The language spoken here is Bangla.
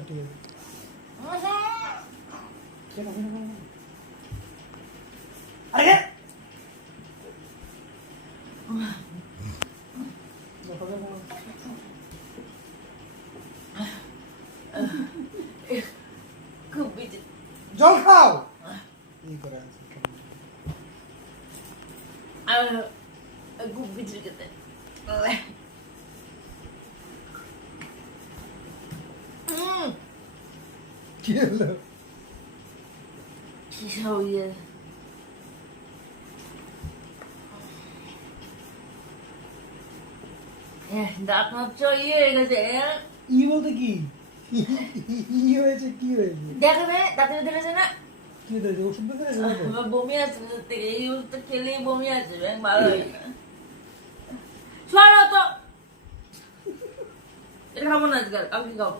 ঠিক আছে কেন আরে খুব বিচি জল খাও এই করে আছে খুব বিচি খেতে কি হলো কি সব ইয়ে দাঁত মাত্র ইয়ে হয়ে গেছে ই বলতে কি ই হয়েছে কি হয়েছে দেখবে দাঁতে ধরেছে না কি হয়েছে ওষুধ দিতে হয়েছে নাকি? আমার বমি আসছে ভেতর থেকে এই ওষুধটা খেলেই বমি আসছে ভালো হয় না শোনো তো এটা খাবো না আজকাল কালকে খাবো